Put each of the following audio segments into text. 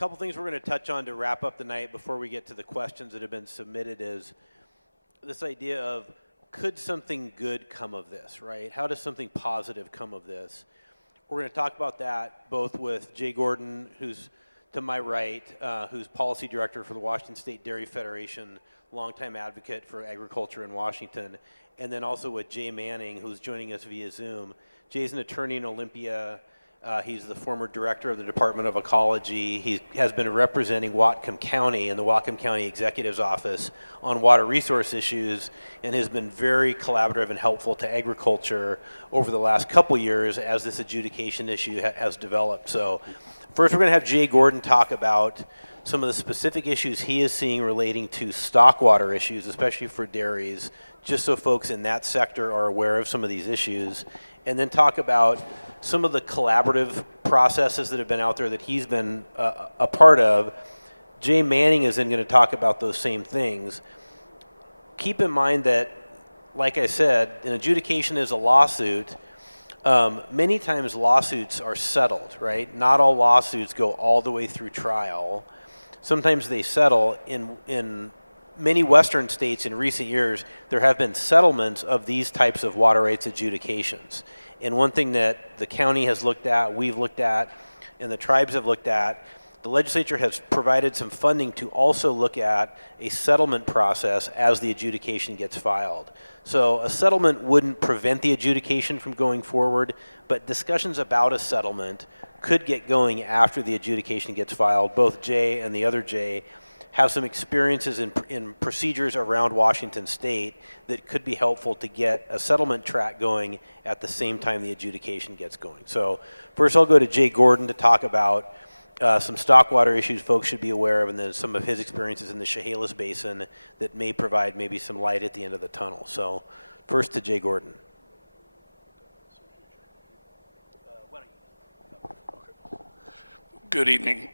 couple things we're going to touch on to wrap up the night before we get to the questions that have been submitted is this idea of could something good come of this, right? How does something positive come of this? We're going to talk about that both with Jay Gordon, who's to my right, who's policy director for the Washington State Dairy Federation, longtime advocate for agriculture in Washington, and then also with Jay Manning, who's joining us via Zoom. Jay's an attorney in Olympia. He's the former director of the Department of Ecology. He has been representing Whatcom County in the Whatcom County Executive's Office on water resource issues and has been very collaborative and helpful to agriculture over the last couple years as this adjudication issue has developed. So first we're going to have Jay Gordon talk about some of the specific issues he is seeing relating to stockwater issues, especially for dairies, just so folks in that sector are aware of some of these issues, and then talk about some of the collaborative processes that have been out there that he's been a part of. Jay Manning is then going to talk about those same things. Keep in mind that, like I said, an adjudication is a lawsuit. Many times lawsuits are settled, right? Not all lawsuits go all the way through trial. Sometimes they settle. In many Western states in recent years, there have been settlements of these types of water rights adjudications. And one thing that the county has looked at, we've looked at, and the tribes have looked at, the legislature has provided some funding to also look at a settlement process as the adjudication gets filed. So a settlement wouldn't prevent the adjudication from going forward, but discussions about a settlement could get going after the adjudication gets filed. Both Jay and the other Jay have some experiences in procedures around Washington State that could be helpful to get a settlement track going at the same time the adjudication gets going. So first I'll go to Jay Gordon to talk about some stockwater issues folks should be aware of, and then some of his experiences in the Chehalis Basin that may provide maybe some light at the end of the tunnel. So first to Jay Gordon. Good evening.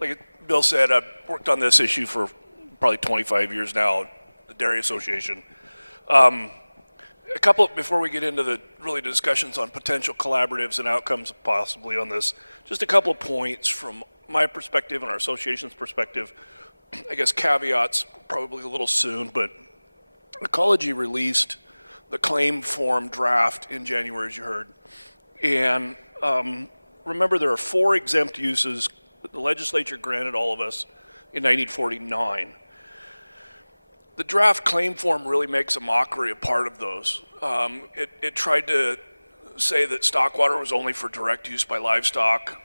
Like Bill said, I've worked on this issue for probably 25 years now, the Dairy Association. A couple, before we get into the really discussions on potential collaboratives and outcomes possibly on this, just a couple of points from my perspective and our association's perspective. I guess caveats probably a little soon, but Ecology released the claim form draft in January, as you heard. And remember, there are 4 exempt uses that the legislature granted all of us in 1949. The draft claim form really makes a mockery of part of those. It tried to say that stockwater was only for direct use by livestock.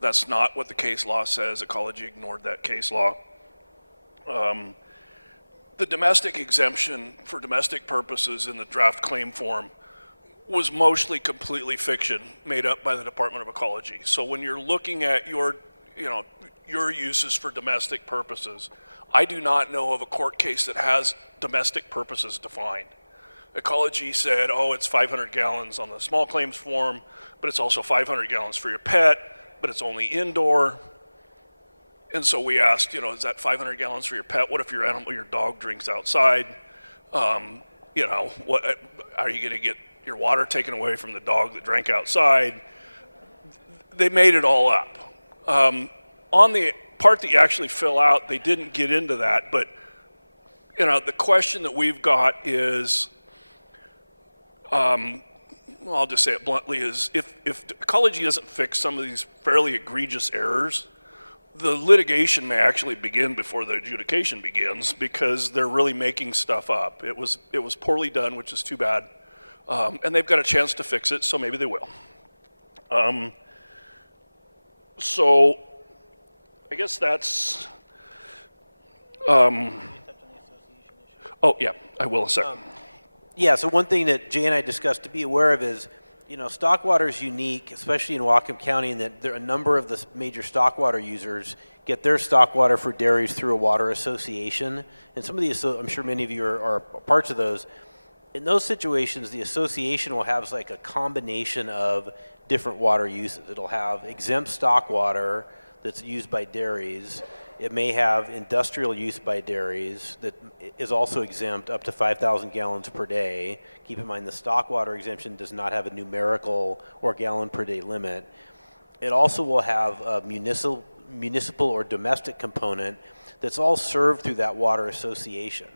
That's not what the case law says. Ecology ignored that case law. The domestic exemption for domestic purposes in the draft claim form was mostly completely fiction made up by the Department of Ecology. So when you're looking at your uses for domestic purposes, I do not know of a court case that has domestic purposes defined. Ecology said, oh, it's 500 gallons on the small claims form, but it's also 500 gallons for your pet, but it's only indoor. And so we asked, is that 500 gallons for your pet? What if your animal, your dog drinks outside? What are you going to get your water taken away from the dog that drank outside? They made it all up. On the part that you actually fill out, they didn't get into that, but the question that we've got is, I'll just say it bluntly, is if Ecology doesn't fix some of these fairly egregious errors, the litigation may actually begin before the adjudication begins because they're really making stuff up. It was poorly done, which is too bad, and they've got a chance to fix it, so maybe they will. So I guess that's, oh yeah, I will in a second. Yeah, so one thing that Jay and I discussed to be aware of is, stockwater is unique, especially in Whatcom County, in that there are a number of the major stockwater users get their stockwater for dairies through a water association. And some of these, I'm sure many of you are parts of those. In those situations, the association will have like a combination of different water uses. It'll have exempt stockwater that's used by dairies. It may have industrial use by dairies that is also exempt up to 5,000 gallons per day. Keep in mind the stockwater exemption does not have a numerical or gallon per day limit. It also will have a municipal or domestic component that's all served through that water association.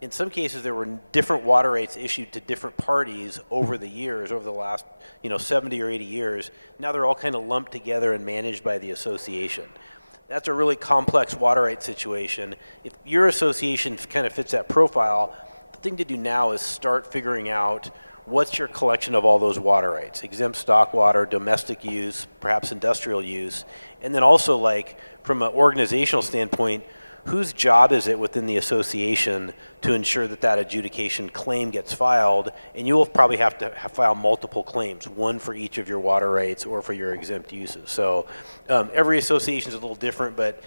In some cases, there were different water rates issued to different parties over the years, over the last 70 or 80 years. Now they're all kind of lumped together and managed by the association. That's a really complex water right situation. If your association kind of fits that profile, the thing to do now is start figuring out what's your collection of all those water rights, exempt stockwater, domestic use, perhaps industrial use, and then also, like, from an organizational standpoint, whose job is it within the association to ensure that that adjudication claim gets filed? And you will probably have to file multiple claims, one for each of your water rights or for your exempt uses. So every association is a little different, but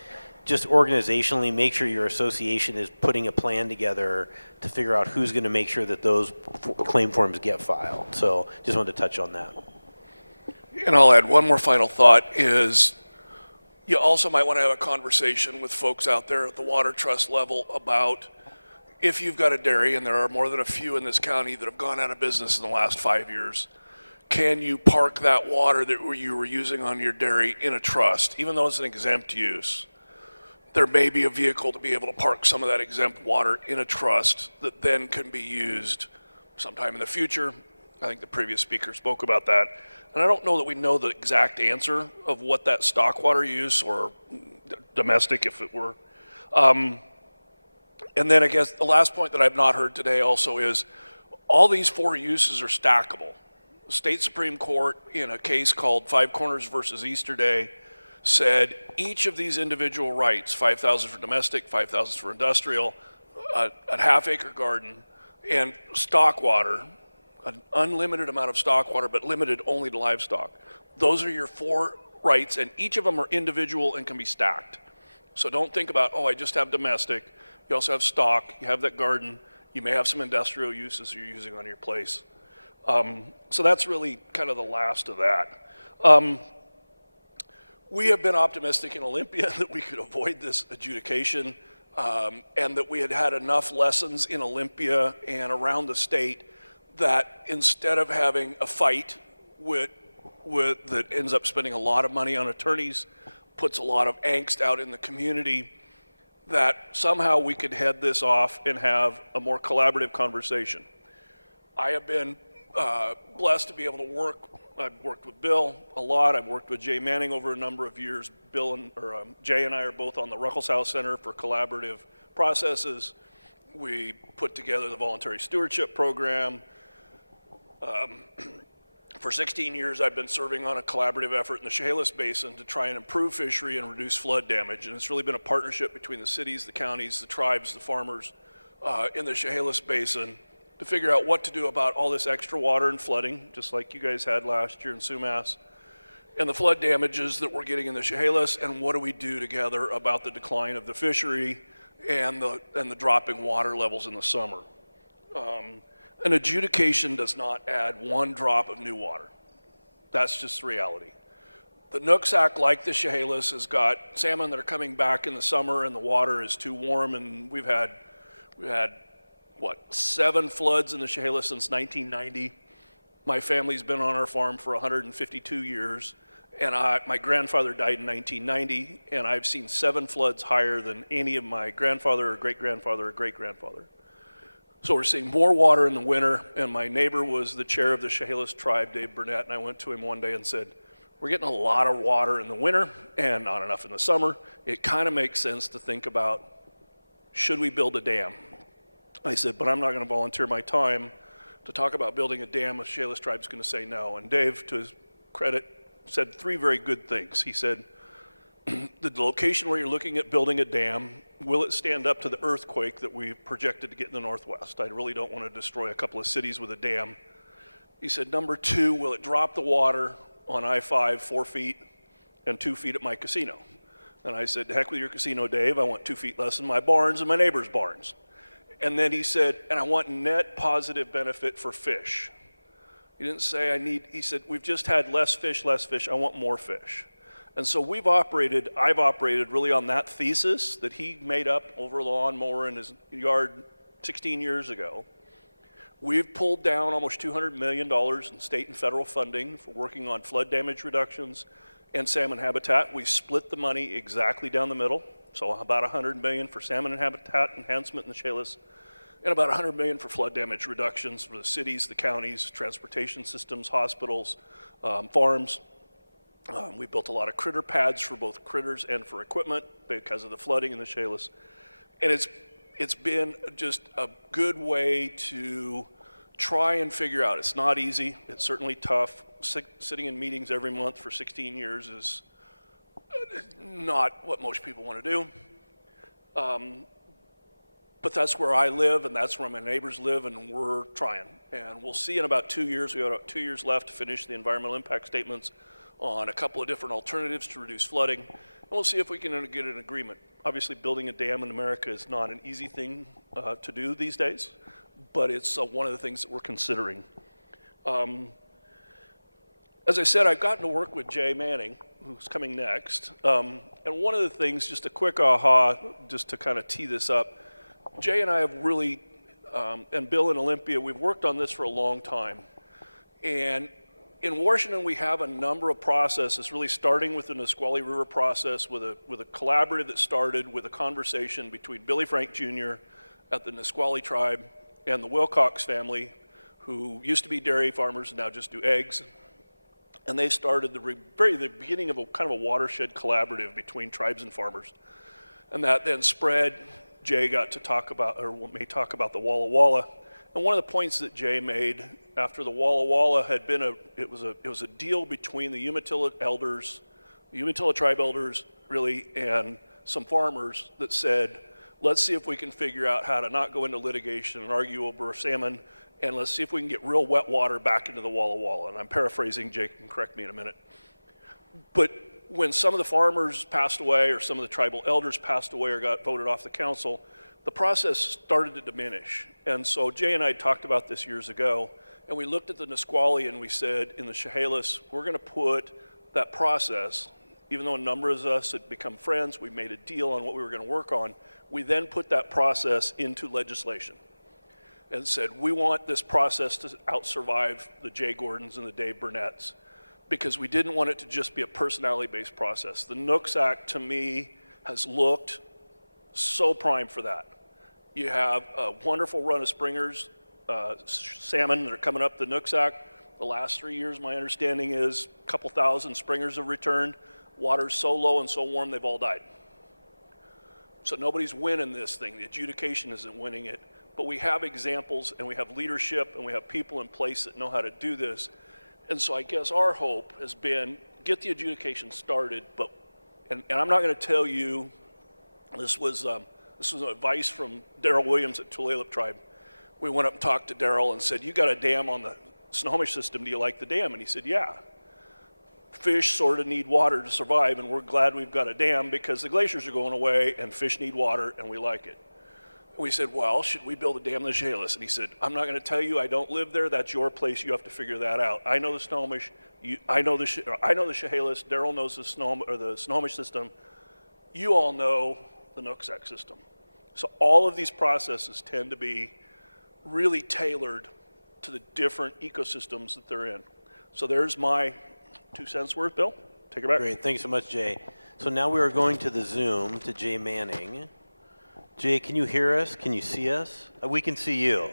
just organizationally, make sure your association is putting a plan together to figure out who's going to make sure that those claim forms get filed. So just wanted to touch on that. And I'll add one more final thought is you also might want to have a conversation with folks out there at the water trust level about if you've got a dairy, and there are more than a few in this county that have gone out of business in the last 5 years, can you park that water that you were using on your dairy in a trust, even though it's an exempt use? There may be a vehicle to be able to park some of that exempt water in a trust that then can be used sometime in the future. I think the previous speaker spoke about that. And I don't know that we know the exact answer of what that stockwater use or domestic, if it were. And then I guess the last point that I've not heard today also is all these 4 uses are stackable. The state Supreme Court, in a case called Five Corners versus Easterday, said each of these individual rights, 5,000 for domestic, 5,000 for industrial, a half-acre garden, and stockwater, an unlimited amount of stockwater, but limited only to livestock. Those are your 4 rights, and each of them are individual and can be stacked. So don't think about, oh, I just have domestic. You also have stock, you have that garden, you may have some industrial uses you're using on your place. So that's really kind of the last of that. We have been optimistic in Olympia that we could avoid this adjudication and that we had had enough lessons in Olympia and around the state that instead of having a fight that ends up spending a lot of money on attorneys, puts a lot of angst out in the community, that somehow we could head this off and have a more collaborative conversation. I have been blessed to be able to work. I've worked with Bill a lot. I've worked with Jay Manning over a number of years. Jay and I are both on the Ruckelshaus Center for Collaborative Processes. We put together the Voluntary Stewardship Program. For 16 years, I've been serving on a collaborative effort in the Chehalis Basin to try and improve fishery and reduce flood damage. And it's really been a partnership between the cities, the counties, the tribes, the farmers in the Chehalis Basin to figure out what to do about all this extra water and flooding, just like you guys had last year in Sumas, and the flood damages that we're getting in the Chehalis, and what do we do together about the decline of the fishery and the dropping water levels in the summer. An adjudication does not add 1 drop of new water. That's just the reality. The Nooksack, like the Chehalis, has got salmon that are coming back in the summer and the water is too warm, and we've had what, 7 floods in the Chehalis since 1990. My family's been on our farm for 152 years, and my grandfather died in 1990, and I've seen 7 floods higher than any of my grandfather or great-grandfather or great-grandfather. So we're seeing more water in the winter, and my neighbor was the chair of the Chehalis tribe, Dave Burnett, and I went to him one day and said, we're getting a lot of water in the winter and not enough in the summer. It kind of makes sense to think about, should we build a dam? I said, but I'm not going to volunteer my time to talk about building a dam. The Chehalis tribe's going to say no. And Dave, to his credit, said 3 very good things. He said, the location where you're looking at building a dam, will it stand up to the earthquake that we projected to get in the Northwest? I really don't want to destroy a couple of cities with a dam. He said, number 2, will it drop the water on I-5 4 feet and 2 feet at my casino? And I said, heck with your casino, Dave. I want 2 feet less in my barns and my neighbor's barns. And then he said, and I want net positive benefit for fish. He didn't say he said, we've just had less fish, I want more fish. And so I've operated really on that thesis that he made up over a lawnmower in his yard 16 years ago. We've pulled down almost $200 million in state and federal funding for working on flood damage reductions and salmon habitat. We split the money exactly down the middle, so about $100 million for salmon and habitat enhancement in the Chehalis, and about $100 million for flood damage reductions for the cities, the counties, transportation systems, hospitals, farms. We built a lot of critter pads for both critters and for equipment because of the flooding in the Chehalis. And it's been just a good way to try and figure out. It's not easy. It's certainly tough. Sitting in meetings every month for 16 years is not what most people want to do. But that's where I live, and that's where my neighbors live, and we're trying. And we'll see in about 2 years. We have about 2 years left to finish the environmental impact statements on a couple of different alternatives to reduce flooding. And we'll see if we can get an agreement. Obviously, building a dam in America is not an easy thing to do these days, but it's one of the things that we're considering. As I said, I've gotten to work with Jay Manning, who's coming next. And one of the things, just a quick aha, just to kind of tee this up, Jay and I have really, and Bill and Olympia, we've worked on this for a long time. And in Washington, we have a number of processes, really starting with the Nisqually River process, with a collaborative that started with a conversation between Billy Frank Jr. at the Nisqually tribe and the Wilcox family, who used to be dairy farmers and now just do eggs. And they started the beginning of a kind of a watershed collaborative between tribes and farmers. And that then spread. Jay got to talk about, or may talk about, the Walla Walla. And one of the points that Jay made after the Walla Walla had been it was a deal between the Umatilla elders, the Umatilla tribe elders, really, and some farmers that said, let's see if we can figure out how to not go into litigation and argue over salmon, and let's see if we can get real wet water back into the Walla Walla. And I'm paraphrasing, Jake can correct me in a minute. But when some of the farmers passed away, or some of the tribal elders passed away or got voted off the council, the process started to diminish. And so Jay and I talked about this years ago, and we looked at the Nisqually and we said, in the Chehalis, we're gonna put that process, even though a number of us had become friends, we made a deal on what we were gonna work on, we then put that process into legislation and said, we want this process to out-survive the Jay Gordons and the Dave Burnett's, because we didn't want it to just be a personality-based process. The Nooksack, to me, has looked so prime for that. You have a wonderful run of springers, salmon that are coming up the Nooksack. The last 3 years, my understanding is a couple thousand springers have returned. Water's so low and so warm, they've all died. So nobody's winning this thing. The adjudication isn't winning it. But we have examples, and we have leadership, and we have people in place that know how to do this. And so I guess our hope has been get the adjudication started, but, and I'm not going to tell you, this was advice from Darrell Williams at Tulalip Tribe. We went up and talked to Darrell and said, you got a dam on the Snohomish system, do you like the dam? And he said, yeah. Fish sort of need water to survive, and we're glad we've got a dam because the glaciers are going away and fish need water, and we like it. We said, well, should we build a dam in the Chehalis? And he said, I'm not going to tell you, I don't live there. That's your place. You have to figure that out. I know the Snohomish. I know the Chehalis. Darrell knows the Snohomish system. You all know the Nooksack system. So all of these processes tend to be really tailored to the different ecosystems that they're in. So there's my 2 cents worth, Bill. Take it back. Great. Thanks so much, Jay. So now we are going to the Zoom to Jay Manning. Jay, can you hear us? Can you see us? We can see you.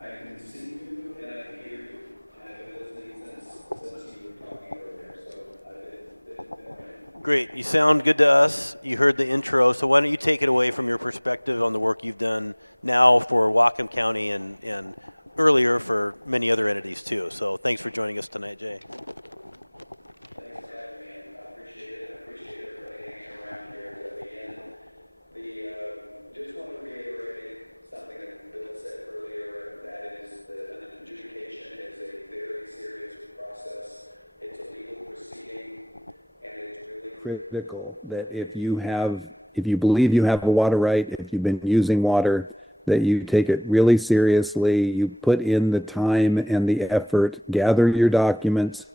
I can see you and I can hear you. I've been listening since you were talking earlier, so I've been right. Great. You sound good to us. You heard the intro, so why don't you take it away from your perspective on the work you've done now for Whatcom County and earlier for many other entities too. So thanks for joining us tonight, Jay. Critical that if you believe you have a water right, if you've been using water, that you take it really seriously, you put in the time and the effort, gather your documents,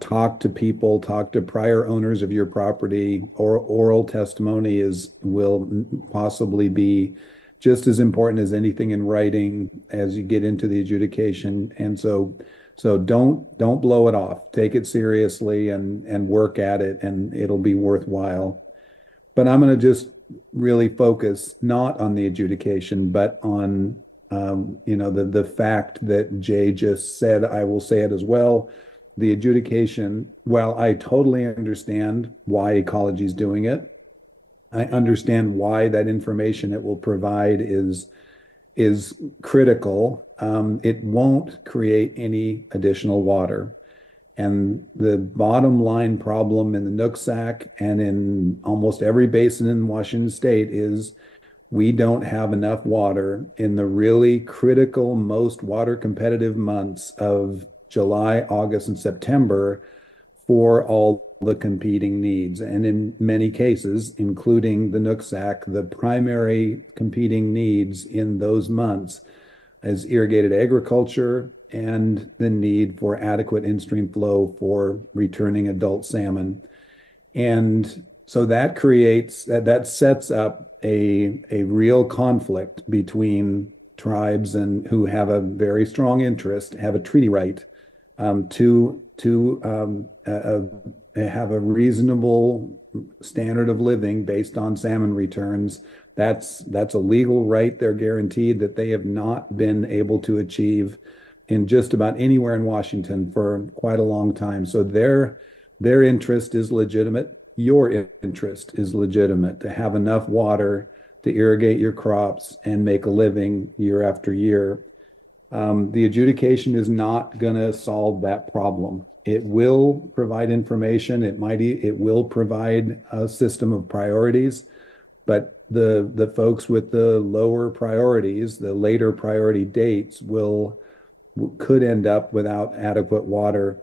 talk to people, talk to prior owners of your property, or oral testimony will possibly be just as important as anything in writing as you get into the adjudication. And so So don't blow it off. Take it seriously and work at it, and it'll be worthwhile. But I'm going to just really focus not on the adjudication, but on the fact that Jay just said. I will say it as well. The adjudication, while I totally understand why ecology is doing it, I understand why that information it will provide is critical. It won't create any additional water. And the bottom line problem in the Nooksack and in almost every basin in Washington State is we don't have enough water in the really critical, most water competitive months of July, August, and September for all the competing needs. And in many cases, including the Nooksack, the primary competing needs in those months is irrigated agriculture and the need for adequate in-stream flow for returning adult salmon. And so that sets up a real conflict between tribes and who have a very strong interest, have a treaty right to have a reasonable standard of living based on salmon returns. That's a legal right they're guaranteed that they have not been able to achieve in just about anywhere in Washington for quite a long time. So their interest is legitimate. Your interest is legitimate to have enough water to irrigate your crops and make a living year after year. The adjudication is not going to solve that problem. It will provide information. It will provide a system of priorities, but the folks with the lower priorities, the later priority dates, could end up without adequate water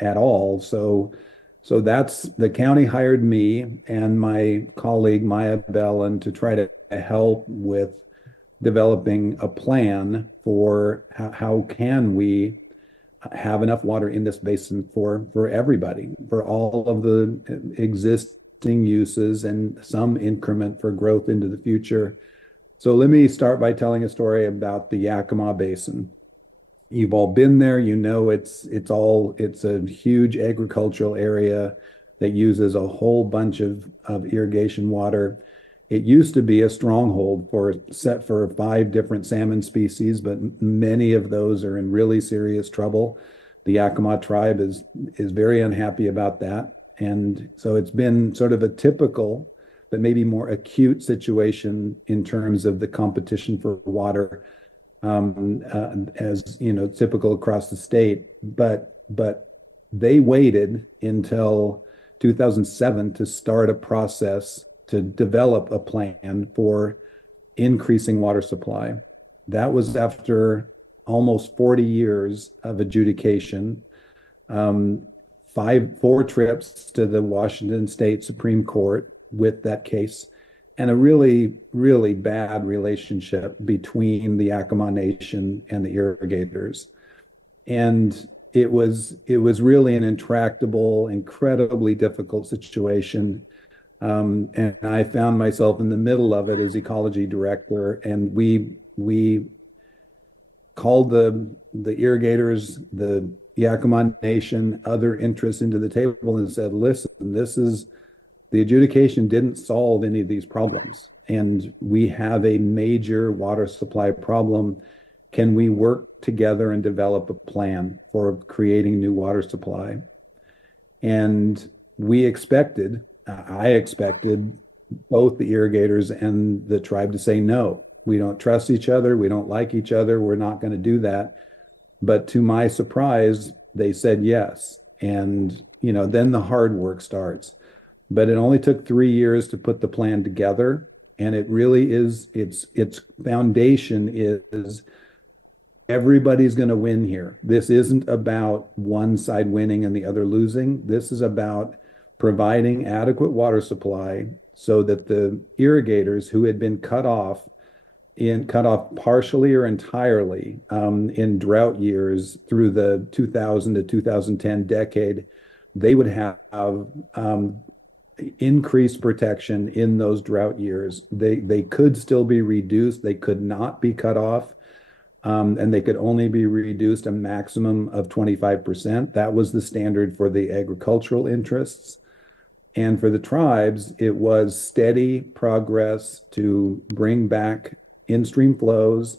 at all. So that's the county hired me and my colleague Maya Bellin to try to help with developing a plan for how can we have enough water in this basin for everybody, for all of the existing uses and some increment for growth into the future. So let me start by telling a story about the Yakima Basin. You've all been there, you know it's a huge agricultural area that uses a whole bunch of irrigation water. It used to be a stronghold for 5 different salmon species, but many of those are in really serious trouble. The Yakima tribe is very unhappy about that. And so it's been sort of a typical, but maybe more acute situation in terms of the competition for water, as you know, typical across the state. But they waited until 2007 to start a process to develop a plan for increasing water supply. That was after almost 40 years of adjudication, 4 trips to the Washington State Supreme Court with that case, and a really, really bad relationship between the Yakima Nation and the irrigators. And it was really an intractable, incredibly difficult situation. And I found myself in the middle of it as ecology director, and we called the irrigators, the Yakima Nation, other interests into the table and said, listen, the adjudication didn't solve any of these problems, and we have a major water supply problem. Can we work together and develop a plan for creating new water supply? And I expected both the irrigators and the tribe to say no. We don't trust each other. We don't like each other. We're not going to do that. But to my surprise, they said yes. And, then the hard work starts. But it only took 3 years to put the plan together. And it really is, its foundation is everybody's going to win here. This isn't about one side winning and the other losing. This is about providing adequate water supply so that the irrigators who had been cut off partially or entirely in drought years through the 2000 to 2010 decade, they would have increased protection in those drought years. They could still be reduced. They could not be cut off. and they could only be reduced a maximum of 25%. That was the standard for the agricultural interests. And for the tribes, it was steady progress to bring back in-stream flows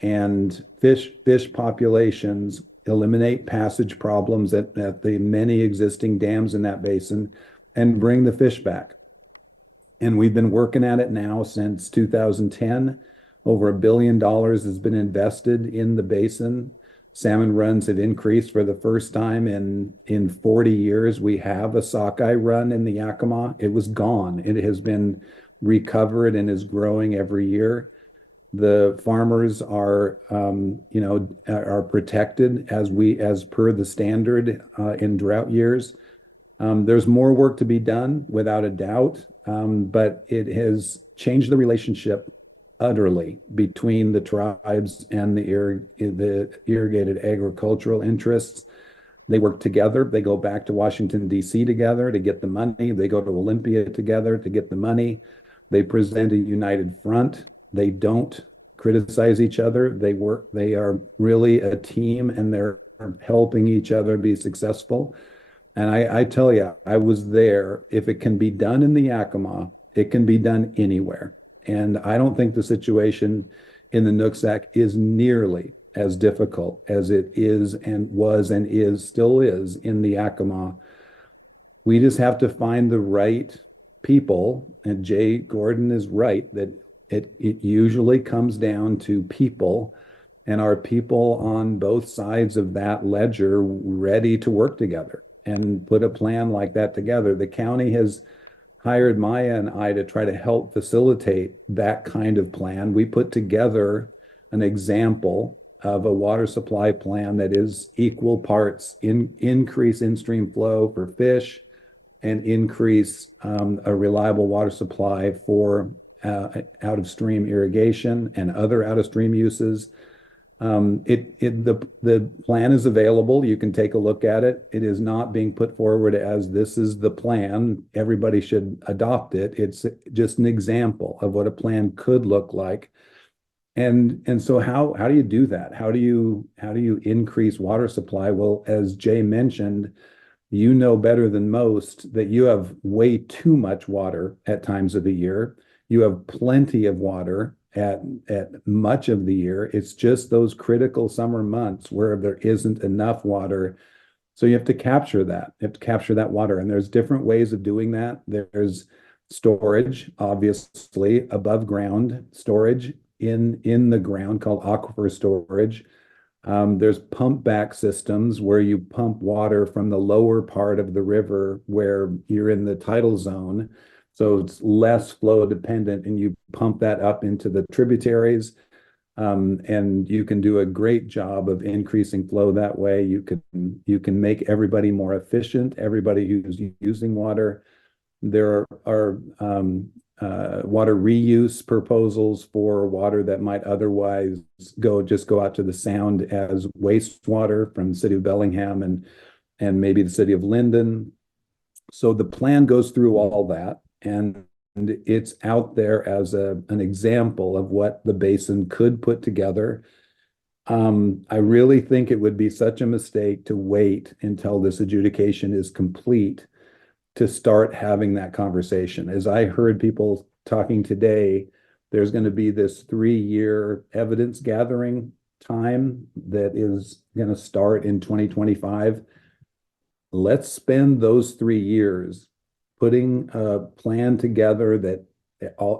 and fish populations, eliminate passage problems at the many existing dams in that basin, and bring the fish back. And we've been working at it now since 2010. Over $1 billion has been invested in the basin. Salmon runs have increased for the first time in 40 years. We have a sockeye run in the Yakima. It was gone. It has been recovered and is growing every year. The farmers are, are protected as per the standard in drought years. There's more work to be done, without a doubt, but it has changed the relationship utterly between the tribes and the irrigated agricultural interests. They work together. They go back to Washington, D.C. together to get the money. They go to Olympia together to get the money. They present a united front. They don't criticize each other. They work. They are really a team, and they're helping each other be successful. And I tell you, I was there. If it can be done in the Yakima, it can be done anywhere. And I don't think the situation in the Nooksack is nearly as difficult as it is and was and is still is in the Yakima. We just have to find the right people. And Jay Gordon is right that it usually comes down to people, and are people on both sides of that ledger ready to work together and put a plan like that together. The county has hired Maya and I to try to help facilitate that kind of plan. We put together an example of a water supply plan that is equal parts increase in-stream flow for fish and increase a reliable water supply for out-of-stream irrigation and other out-of-stream uses. The plan is available. You can take a look at it. It is not being put forward as this is the plan. Everybody should adopt it. It's just an example of what a plan could look like. And so how do you do that? How do you increase water supply? Well, as Jay mentioned, you know better than most that you have way too much water at times of the year. You have plenty of water at much of the year. It's just those critical summer months where there isn't enough water. So you have to capture that. You have to capture that water. And there's different ways of doing that. There's storage, obviously, above ground storage in the ground called aquifer storage. There's pump back systems where you pump water from the lower part of the river where you're in the tidal zone. So it's less flow dependent, and you pump that up into the tributaries. And you can do a great job of increasing flow that way. You can make everybody more efficient, everybody who's using water. There are water reuse proposals for water that might otherwise go out to the sound as wastewater from the city of Bellingham and maybe the city of Linden. So the plan goes through all that, and it's out there as an example of what the basin could put together. I really think it would be such a mistake to wait until this adjudication is complete to start having that conversation. As I heard people talking today, there's going to be this 3-year evidence gathering time that is going to start in 2025. Let's spend those 3 years putting a plan together that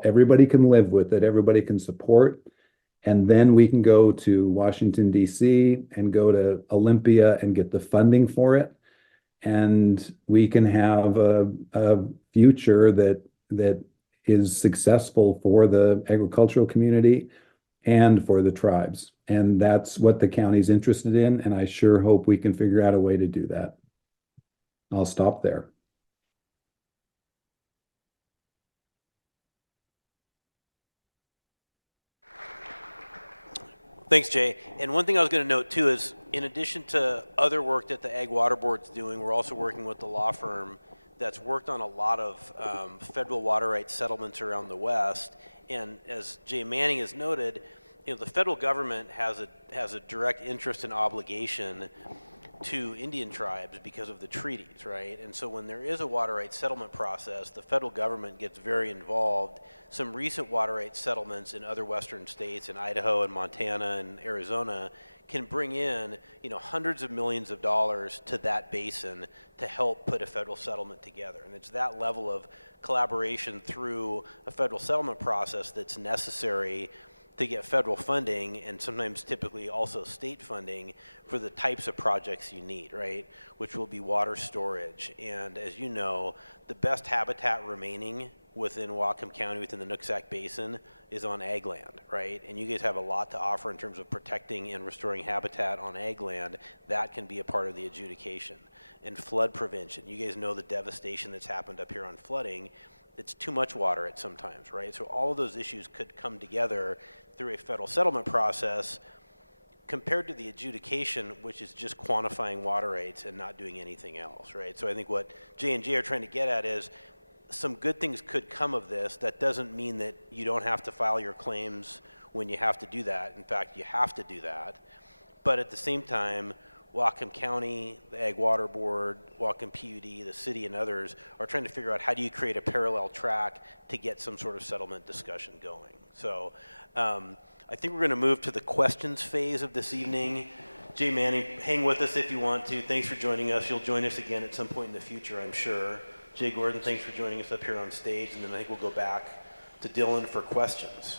everybody can live with, that everybody can support. And then we can go to Washington, D.C. and go to Olympia and get the funding for it. And we can have a future that is successful for the agricultural community and for the tribes. And that's what the county's interested in. And I sure hope we can figure out a way to do that. I'll stop there. Thanks, Jay. And one thing I was going to note too is, in addition to other work that the Ag Water Board's doing, we're also working with the law firm that's worked on a lot of federal water rights settlements around the West. And as Jay Manning has noted, the federal government has a direct interest and obligation to Indian tribes because of the treaties, right? And so when there is a water rights settlement process, the federal government gets very involved. Some recent water rights settlements in other western states, in Idaho and Montana and Arizona, can bring in, hundreds of millions of dollars to that basin to help put a federal settlement together. And it's that level of collaboration through a federal settlement process that's necessary to get federal funding, and sometimes typically also state funding for the types of projects you need, right? Which will be water storage. And as you know, the best habitat remaining within Whatcom County, within the Nooksack Basin, is on ag land, right? And you guys have a lot to offer in terms of protecting and restoring habitat on ag land. That can be a part of the adjudication. And flood prevention. You guys know the devastation that's happened up here on flooding. It's too much water at some times, right? So all of those issues could come together through a federal settlement process compared to the adjudication, which is just quantifying water rights and not doing anything else, right? So I think what J&J are trying to get at is some good things could come of this. That doesn't mean that you don't have to file your claims when you have to do that. In fact, you have to do that. But at the same time, Whatcom County, the Ag Water Board, Whatcom PUD, the city, and others are trying to figure out how do you create a parallel track to get some sort of settlement discussion going. So I think we're going to move to the questions phase of this evening. Jay Manning, hang with us if you want to. Thanks for joining us. You'll join us again at some point in the future, I'm sure. Jay Gordon, thanks for joining us up here on stage, and then I think we'll go back to Dylan for questions.